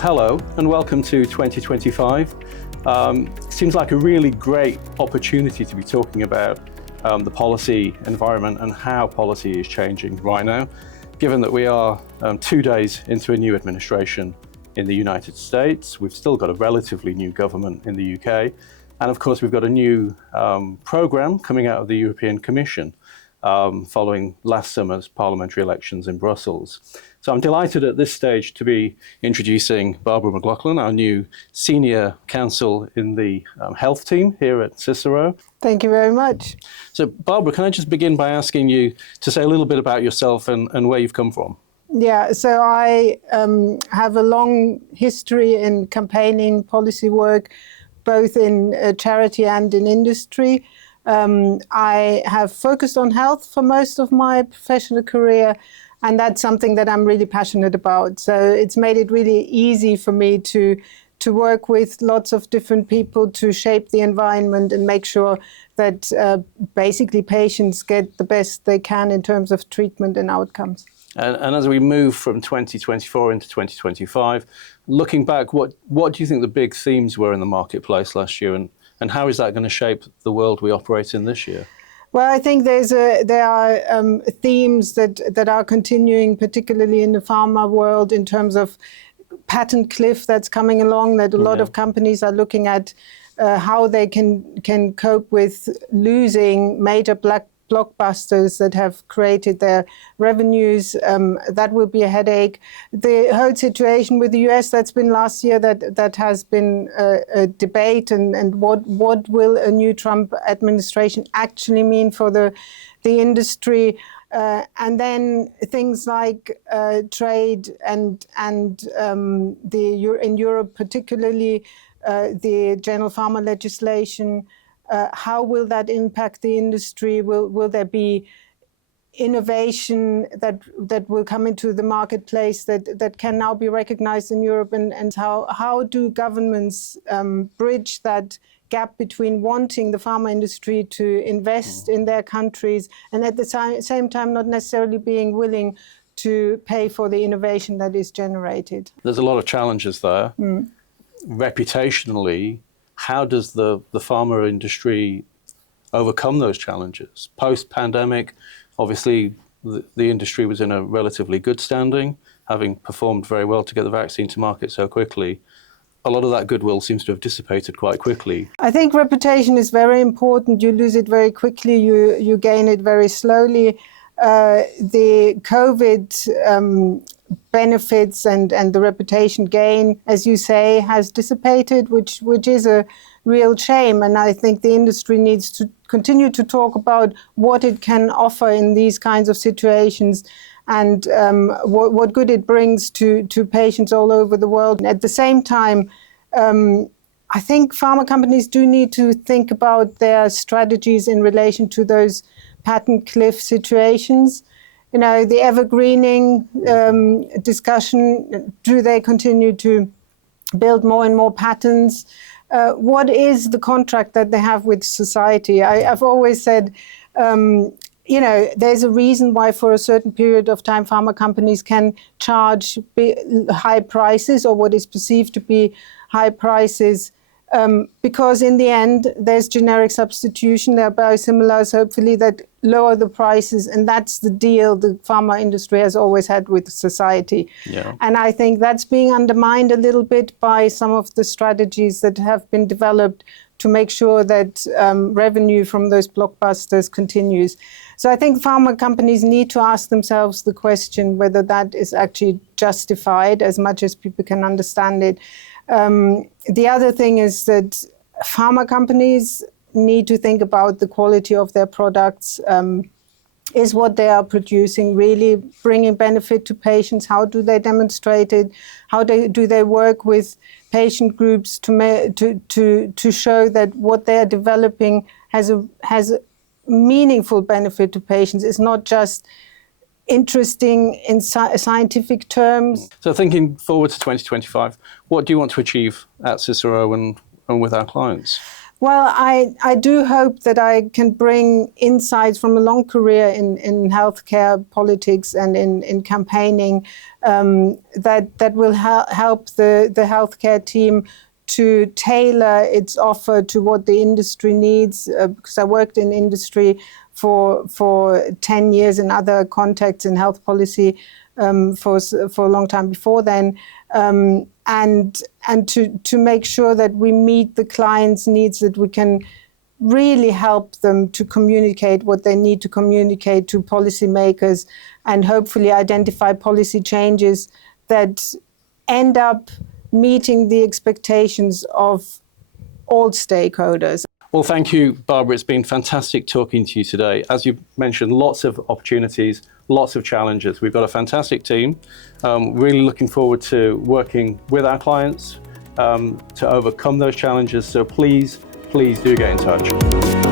hello and welcome to 2025. Seems like a really great opportunity to be talking about the policy environment and how policy is changing right now, given that we are 2 days into a new administration in the United States. We've still got a relatively new government in the UK. And of course, we've got a new program coming out of the European Commission following last summer's parliamentary elections in Brussels. So I'm delighted at this stage to be introducing Barbara McLaughlan, our new Senior Counsel in the health team here at Cicero. Thank you very much. So Barbara, can I just begin by asking you to say a little bit about yourself and where you've come from? Yeah, so I have a long history in campaigning policy work, both in charity and in industry. I have focused on health for most of my professional career, and that's something that I'm really passionate about. So it's made it really easy for me to work with lots of different people to shape the environment and make sure that basically patients get the best they can in terms of treatment and outcomes. And as we move from 2024 into 2025, looking back, what do you think the big themes were in the marketplace last year, and how is that going to shape the world we operate in this year? Well, I think there are themes that are continuing, particularly in the pharma world, in terms of patent cliff that's coming along, that a lot of companies are looking at how they can cope with losing major blockbusters that have created their revenues. That will be a headache. The whole situation with the US that's been last year, that has been a debate, and what will a new Trump administration actually mean for the industry. And then things like trade and in Europe particularly, the general pharma legislation. How will that impact the industry? Will there be innovation that will come into the marketplace that can now be recognized in Europe? And how do governments bridge that gap between wanting the pharma industry to invest in their countries and at the same time not necessarily being willing to pay for the innovation that is generated? There's a lot of challenges there. Reputationally, how does the pharma industry overcome those challenges? Post-pandemic, obviously, the industry was in a relatively good standing, having performed very well to get the vaccine to market so quickly. A lot of that goodwill seems to have dissipated quite quickly. I think reputation is very important. You lose it very quickly, you gain it very slowly. The COVID benefits and the reputation gain, as you say, has dissipated, which is a real shame. And I think the industry needs to continue to talk about what it can offer in these kinds of situations and what good it brings to patients all over the world. And at the same time, I think pharma companies do need to think about their strategies in relation to those patent cliff situations. You know, the evergreening discussion, do they continue to build more and more patents? What is the contract that they have with society? I've always said, there's a reason why for a certain period of time pharma companies can charge high prices or what is perceived to be high prices, because in the end, there's generic substitution, there are biosimilars, hopefully, that lower the prices, and that's the deal the pharma industry has always had with society. Yeah. And I think that's being undermined a little bit by some of the strategies that have been developed to make sure that revenue from those blockbusters continues. So I think pharma companies need to ask themselves the question whether that is actually justified as much as people can understand it. The other thing is that pharma companies need to think about the quality of their products. Is what they are producing really bringing benefit to patients? How do they demonstrate it? How do they work with patient groups to show that what they are developing has a meaningful benefit to patients? It's not just interesting in scientific terms. So thinking forward to 2025, what do you want to achieve at Cicero and with our clients? Well, I do hope that I can bring insights from a long career in healthcare politics and in campaigning that will help the healthcare team to tailor its offer to what the industry needs. Because I worked in industry for 10 years in other contexts in health policy for a long time before then. And to make sure that we meet the client's needs, that we can really help them to communicate what they need to communicate to policymakers, and hopefully identify policy changes that end up meeting the expectations of all stakeholders. Well, thank you, Barbara. It's been fantastic talking to you today. As you mentioned, lots of opportunities, lots of challenges. We've got a fantastic team. Really looking forward to working with our clients to overcome those challenges. So please do get in touch.